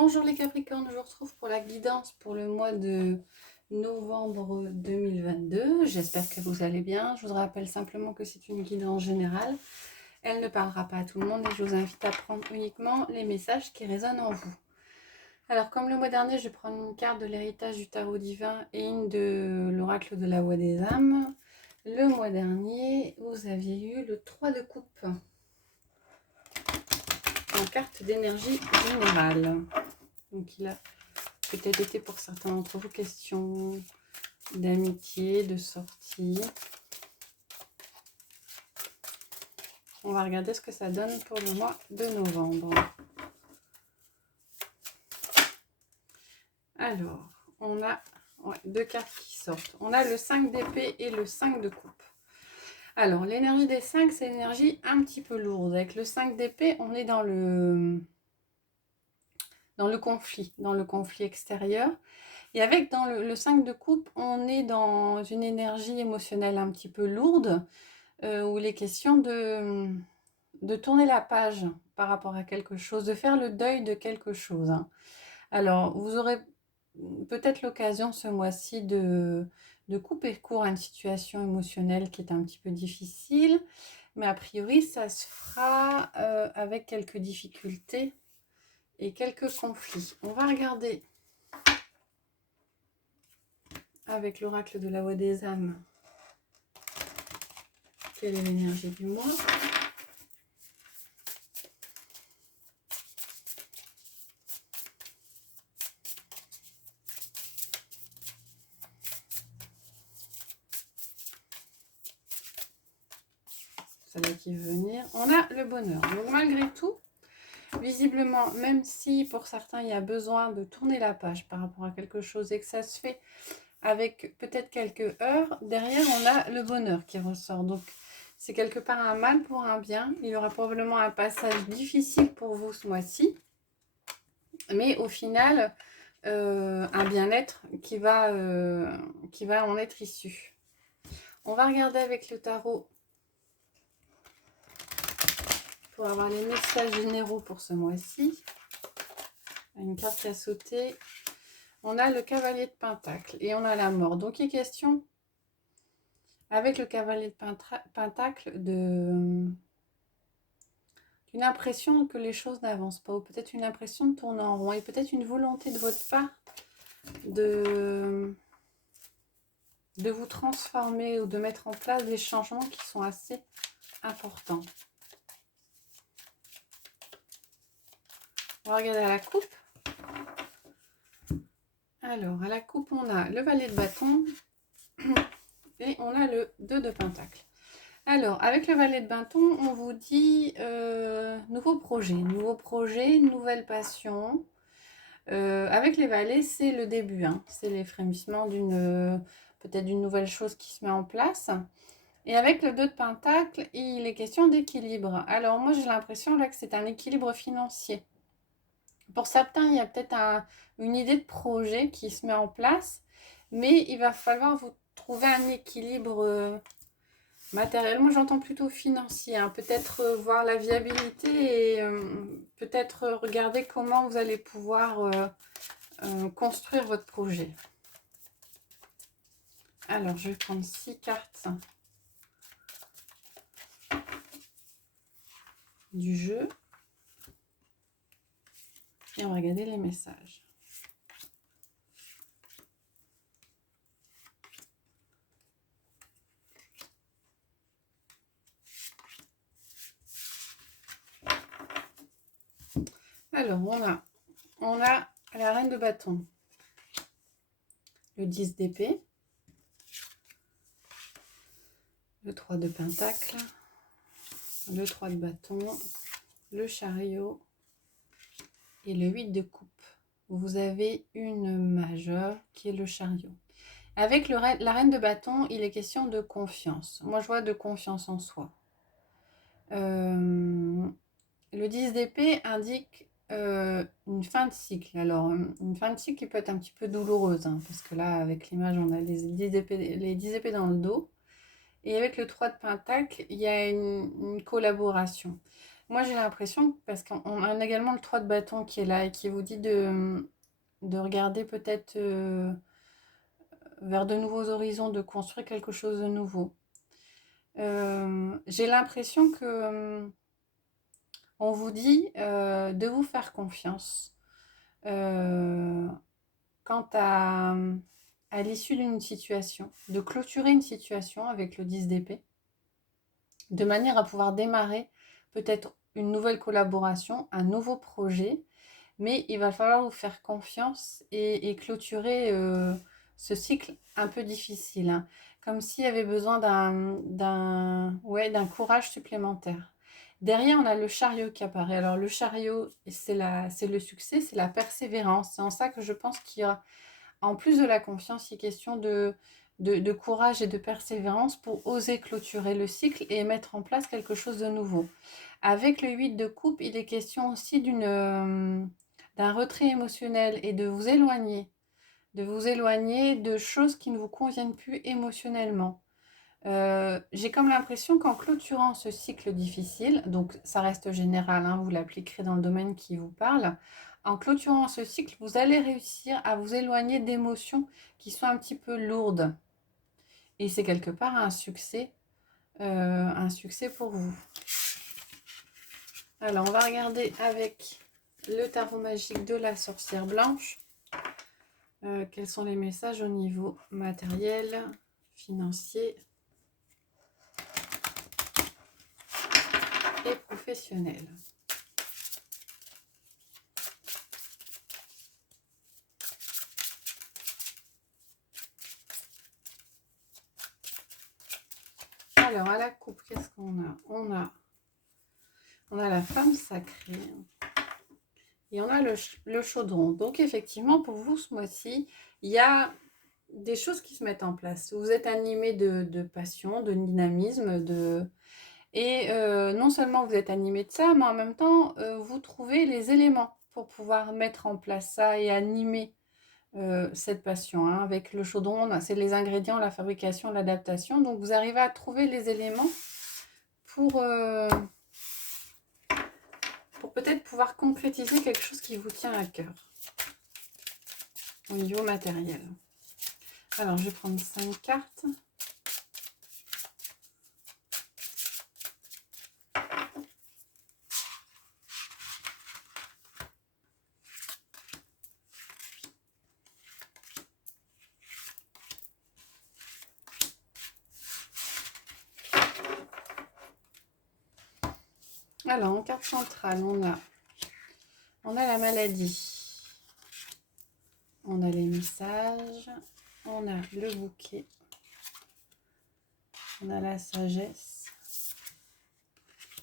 Bonjour les Capricornes, je vous retrouve pour la guidance pour le mois de novembre 2022. J'espère que vous allez bien. Je vous rappelle simplement que c'est une guidance générale. Elle ne parlera pas à tout le monde et je vous invite à prendre uniquement les messages qui résonnent en vous. Alors comme le mois dernier, je vais prendre une carte de l'héritage du tarot divin et une de l'oracle de la voix des âmes. Le mois dernier, vous aviez eu le 3 de coupe en carte d'énergie générale. Donc il a peut-être été pour certains d'entre vous question d'amitié, de sortie. On va regarder ce que ça donne pour le mois de novembre. Alors, on a deux cartes qui sortent. On a le 5 d'épée et le 5 de coupe. Alors, l'énergie des 5, c'est une énergie un petit peu lourde. Avec le 5 d'épée, on est dans le conflit extérieur. Et avec dans le 5 de coupe, on est dans une énergie émotionnelle un petit peu lourde, où il est question de tourner la page par rapport à quelque chose, de faire le deuil de quelque chose. Alors, vous aurez peut-être l'occasion ce mois-ci de couper court à une situation émotionnelle qui est un petit peu difficile, mais a priori, ça se fera avec quelques difficultés et quelques conflits. On va regarder avec l'oracle de la voix des âmes quelle est l'énergie du mois. Celle-là qui veut venir. On a le bonheur. Donc malgré tout, visiblement, même si pour certains il y a besoin de tourner la page par rapport à quelque chose et que ça se fait avec peut-être quelques heures, derrière on a le bonheur qui ressort. Donc c'est quelque part un mal pour un bien. Il y aura probablement un passage difficile pour vous ce mois-ci, mais au final un bien-être qui va en être issu. On va regarder avec le tarot pour avoir les messages généraux pour ce mois-ci. Une carte qui a sauté. On a le cavalier de pentacle et on a la mort. Donc il est question, avec le cavalier de pentacle, d'une impression que les choses n'avancent pas, ou peut-être une impression de tourner en rond, et peut-être une volonté de votre part de vous transformer ou de mettre en place des changements qui sont assez importants. On va regarder à la coupe. Alors, à la coupe, on a le valet de bâton et on a le 2 de pentacle. Alors, avec le valet de bâton, on vous dit nouveau projet, nouvelle passion. Avec les valets, c'est le début, hein. C'est les frémissements peut-être d'une nouvelle chose qui se met en place. Et avec le 2 de pentacle, il est question d'équilibre. Alors moi, j'ai l'impression là que c'est un équilibre financier. Pour certains, il y a peut-être une idée de projet qui se met en place, mais il va falloir vous trouver un équilibre matériel. Moi, j'entends plutôt financier, hein. Peut-être voir la viabilité et peut-être regarder comment vous allez pouvoir construire votre projet. Alors, je vais prendre 6 cartes du jeu et on va regarder les messages. Alors, on a la reine de bâton, le 10 d'épée, le 3 de pentacle, le 3 de bâton, le chariot et le 8 de coupe. Vous avez une majeure qui est le chariot. Avec la reine de bâton, il est question de confiance. Moi, je vois de confiance en soi. Le 10 d'épée indique une fin de cycle. Alors, une fin de cycle qui peut être un petit peu douloureuse, hein, parce que là, avec l'image, on a les 10 épées dans le dos. Et avec le 3 de pentacle, il y a une collaboration. moi j'ai l'impression, parce qu'on a également le 3 de bâton qui est là et qui vous dit de regarder peut-être vers de nouveaux horizons, de construire quelque chose de nouveau. J'ai l'impression que on vous dit de vous faire confiance euh, quant à l'issue d'une situation, de clôturer une situation avec le 10 d'épée, de manière à pouvoir démarrer peut-être une nouvelle collaboration, un nouveau projet, mais il va falloir vous faire confiance et clôturer ce cycle un peu difficile, hein. Comme s'il y avait besoin ouais, d'un courage supplémentaire. Derrière, on a le chariot qui apparaît. Alors, le chariot, c'est le succès, c'est la persévérance. C'est en ça que je pense qu'il y a, en plus de la confiance, il est question de courage et de persévérance pour oser clôturer le cycle et mettre en place quelque chose de nouveau. Avec le 8 de coupe, il est question aussi d'un retrait émotionnel et de vous éloigner de choses qui ne vous conviennent plus émotionnellement. J'ai comme l'impression qu'en clôturant ce cycle difficile, donc ça reste général, hein, vous l'appliquerez dans le domaine qui vous parle, en clôturant ce cycle, vous allez réussir à vous éloigner d'émotions qui sont un petit peu lourdes. Et c'est quelque part un succès pour vous. Alors, on va regarder avec le tarot magique de la sorcière blanche. Quels sont les messages au niveau matériel, financier et professionnel. Alors, à la coupe, qu'est-ce qu'on a? On a la femme sacrée et on a le chaudron. Donc, effectivement, pour vous, ce mois-ci, il y a des choses qui se mettent en place. Vous êtes animé de passion, de dynamisme, et non seulement vous êtes animé de ça, mais en même temps, vous trouvez les éléments pour pouvoir mettre en place ça et animer cette passion, hein. Avec le chaudron, c'est les ingrédients, la fabrication, l'adaptation. Donc, vous arrivez à trouver les éléments pour, pour peut-être pouvoir concrétiser quelque chose qui vous tient à cœur au niveau matériel. Alors, je vais prendre 5 cartes. Alors, en carte centrale, on a la maladie, on a les messages, on a le bouquet, on a la sagesse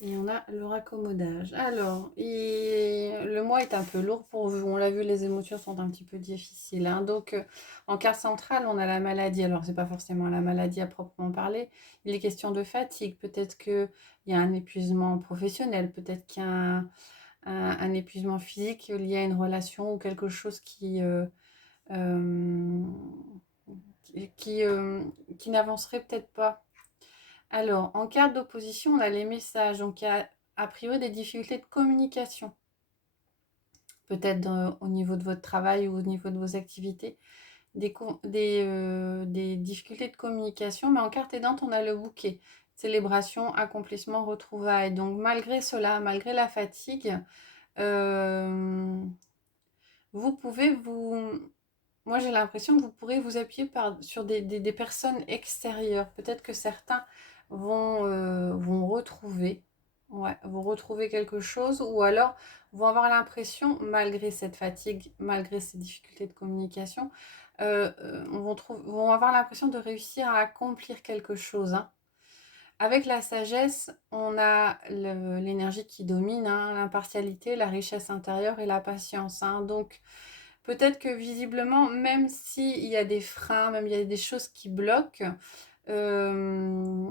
et on a le raccommodage. Alors, le mois est un peu lourd pour vous. On l'a vu, les émotions sont un petit peu difficiles, hein. Donc, en carte centrale, on a la maladie. Alors, c'est pas forcément la maladie à proprement parler. Il est question de fatigue. Peut-être qu'il y a un épuisement professionnel. Peut-être qu'il y a un épuisement physique lié à une relation ou quelque chose euh, qui, euh, qui n'avancerait peut-être pas. Alors, en carte d'opposition, on a les messages. Donc, il y a priori des difficultés de communication. Peut-être au niveau de votre travail ou au niveau de vos activités. Des difficultés de communication. Mais en carte aidante, on a le bouquet. Célébration, accomplissement, retrouvailles. Donc, malgré cela, malgré la fatigue, vous pouvez moi j'ai l'impression que vous pourrez vous appuyer sur des personnes extérieures. Peut-être que certains vont retrouver, ouais, vont retrouver quelque chose, ou alors vont avoir l'impression, malgré cette fatigue, malgré ces difficultés de communication, vont avoir l'impression de réussir à accomplir quelque chose, hein. Avec la sagesse, on a l'énergie qui domine, hein, l'impartialité, la richesse intérieure et la patience, hein. Donc, peut-être que visiblement, même s'il y a des freins, même il y a des choses qui bloquent, euh,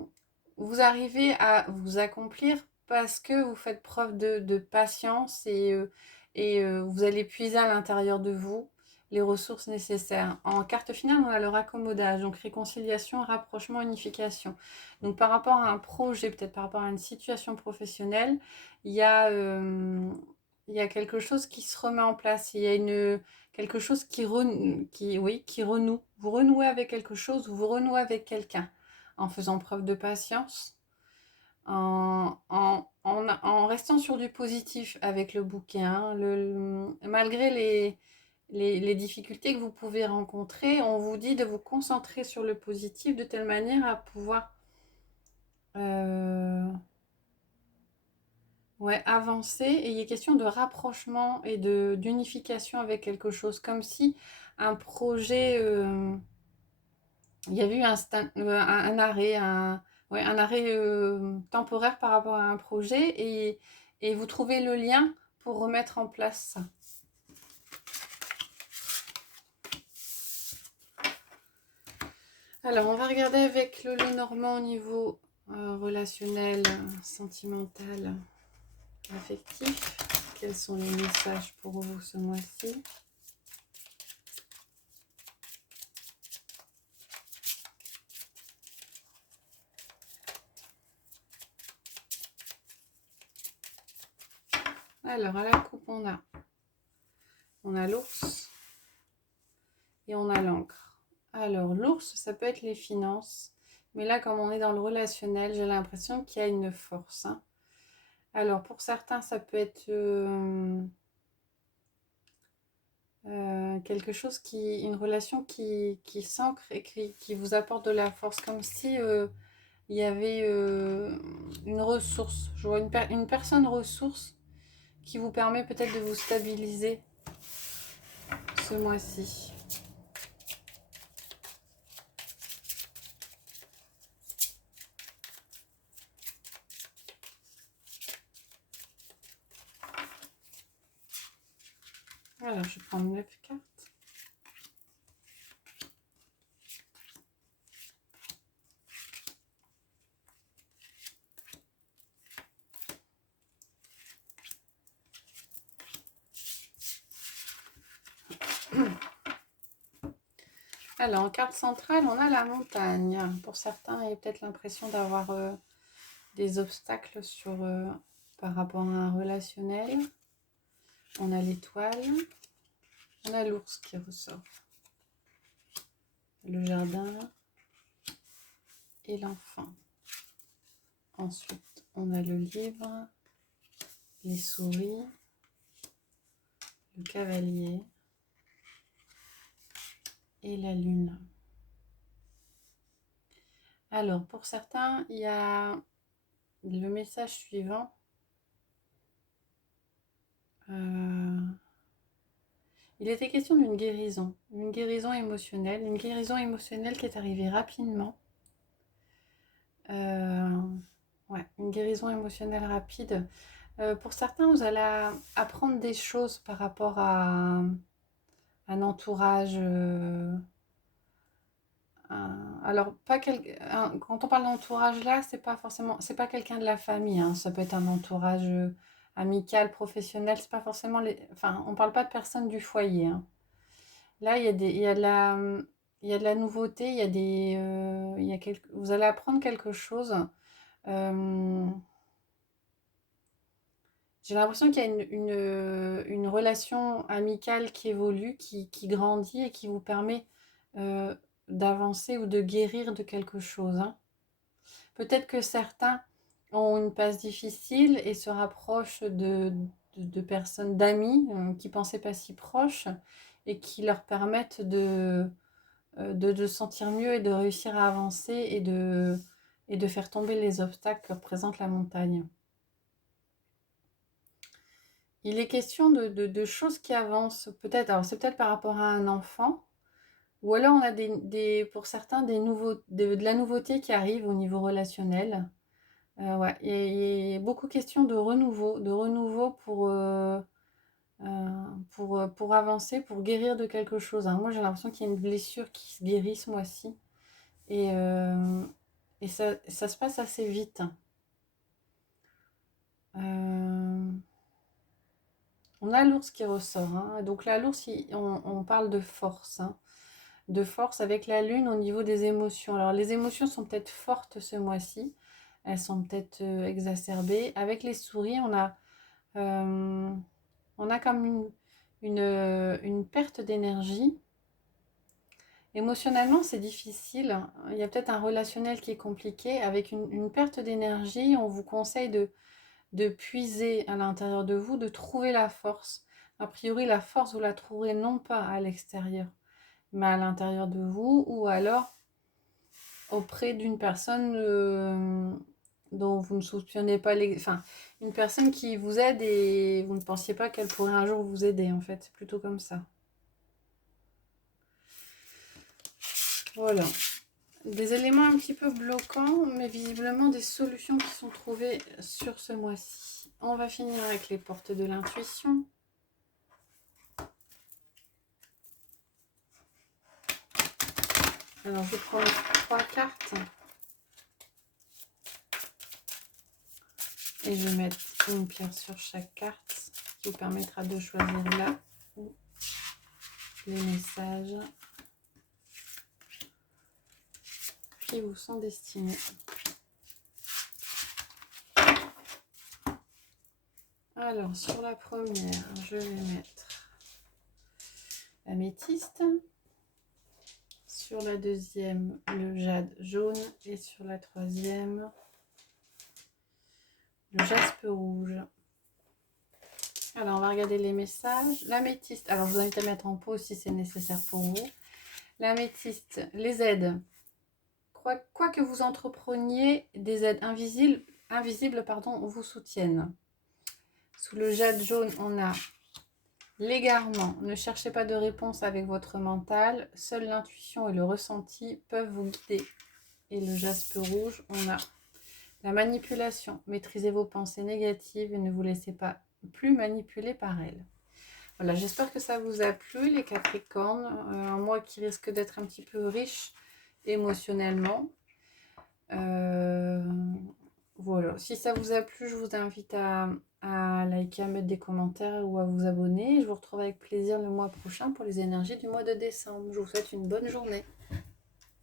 vous arrivez à vous accomplir parce que vous faites preuve de patience et vous allez puiser à l'intérieur de vous. les ressources nécessaires. En carte finale, on a le raccommodage, donc réconciliation, rapprochement, unification. Donc par rapport à un projet, peut-être par rapport à une situation professionnelle, il y a, il y a quelque chose qui se remet en place. Il y a quelque chose qui renoue. Vous renouez avec quelque chose ou vous renouez avec quelqu'un en faisant preuve de patience, en restant sur du positif avec le bouquin, malgré les difficultés que vous pouvez rencontrer, on vous dit de vous concentrer sur le positif de telle manière à pouvoir avancer. Et il est question de rapprochement et d'unification avec quelque chose, comme si un projet, il y avait eu un arrêt, un arrêt temporaire par rapport à un projet et vous trouvez le lien pour remettre en place ça. Alors, on va regarder avec le Lenormand au niveau relationnel, sentimental, affectif. Quels sont les messages pour vous ce mois-ci ? Alors, à la coupe, on a l'ours et on a l'encre. Alors, l'ours, ça peut être les finances. Mais là, comme on est dans le relationnel, j'ai l'impression qu'il y a une force. Hein. Alors, pour certains, ça peut être quelque chose une relation qui s'ancre et qui vous apporte de la force, comme si il y avait une ressource. Je vois une personne ressource qui vous permet peut-être de vous stabiliser ce mois-ci. Alors, je prends 9 cartes. Alors, en carte centrale, on a la montagne. Pour certains, il y a peut-être l'impression d'avoir des obstacles par rapport à un relationnel. On a l'étoile. On a l'ours qui ressort. Le jardin et l'enfant. Ensuite, on a le livre, les souris, le cavalier et la lune. Alors, pour certains, il y a le message suivant. Il était question d'une guérison une guérison émotionnelle qui est arrivée rapidement. Une guérison émotionnelle rapide. Pour certains, vous allez apprendre des choses par rapport à un entourage. Alors, quand on parle d'entourage là, c'est pas quelqu'un de la famille. Hein. Ça peut être un entourage amical, professionnel. C'est pas forcément on parle pas de personnes du foyer. Hein. Là, il y a de la nouveauté. Vous allez apprendre quelque chose. J'ai l'impression qu'il y a une relation amicale qui évolue, qui grandit et qui vous permet d'avancer ou de guérir de quelque chose. Hein. Peut-être que certains ont une passe difficile et se rapprochent de personnes, d'amis qui ne pensaient pas si proches et qui leur permettent de se sentir mieux et de réussir à avancer et de faire tomber les obstacles que représente la montagne. Il est question de choses qui avancent, peut-être, alors c'est peut-être par rapport à un enfant, ou alors on a pour certains de la nouveauté qui arrive au niveau relationnel. Il y a beaucoup question de renouveau pour avancer, pour guérir de quelque chose. Hein. Moi j'ai l'impression qu'il y a une blessure qui se guérit ce mois-ci, et ça se passe assez vite. On a l'ours qui ressort. Hein. Donc là, l'ours, on parle de force. Hein. De force avec la lune au niveau des émotions. Alors les émotions sont peut-être fortes ce mois-ci. Elles sont peut-être exacerbées. Avec les souris, on a comme une perte d'énergie. Émotionnellement, c'est difficile. Il y a peut-être un relationnel qui est compliqué. Avec une perte d'énergie, on vous conseille de puiser à l'intérieur de vous, de trouver la force. A priori, la force, vous la trouverez non pas à l'extérieur, mais à l'intérieur de vous, ou alors auprès d'une personne dont vous ne soupçonnez pas les... Enfin, une personne qui vous aide et vous ne pensiez pas qu'elle pourrait un jour vous aider, en fait. C'est plutôt comme ça. Voilà. Des éléments un petit peu bloquants, mais visiblement des solutions qui sont trouvées sur ce mois-ci. On va finir avec les portes de l'intuition. Alors, je prends 3 cartes. Et je vais mettre une pierre sur chaque carte, qui vous permettra de choisir là où les messages qui vous sont destinés. Alors, sur la première, je vais mettre l'améthyste. Sur la deuxième, le jade jaune. Et sur la troisième, le jaspe rouge. Alors, on va regarder les messages. L'améthyste, alors je vous invite à mettre en pause si c'est nécessaire pour vous. L'améthyste, les aides. Quoi que vous entrepreniez, des aides invisibles vous soutiennent. Sous le jade jaune, on a l'égarement. Ne cherchez pas de réponse avec votre mental. Seule l'intuition et le ressenti peuvent vous guider. Et le jaspe rouge, on a la manipulation. Maîtrisez vos pensées négatives et ne vous laissez pas plus manipuler par elles. Voilà, j'espère que ça vous a plu, les Capricornes. Un mois qui risque d'être un petit peu riche émotionnellement. Voilà, si ça vous a plu, je vous invite à liker, à mettre des commentaires ou à vous abonner. Je vous retrouve avec plaisir le mois prochain pour les énergies du mois de décembre. Je vous souhaite une bonne journée.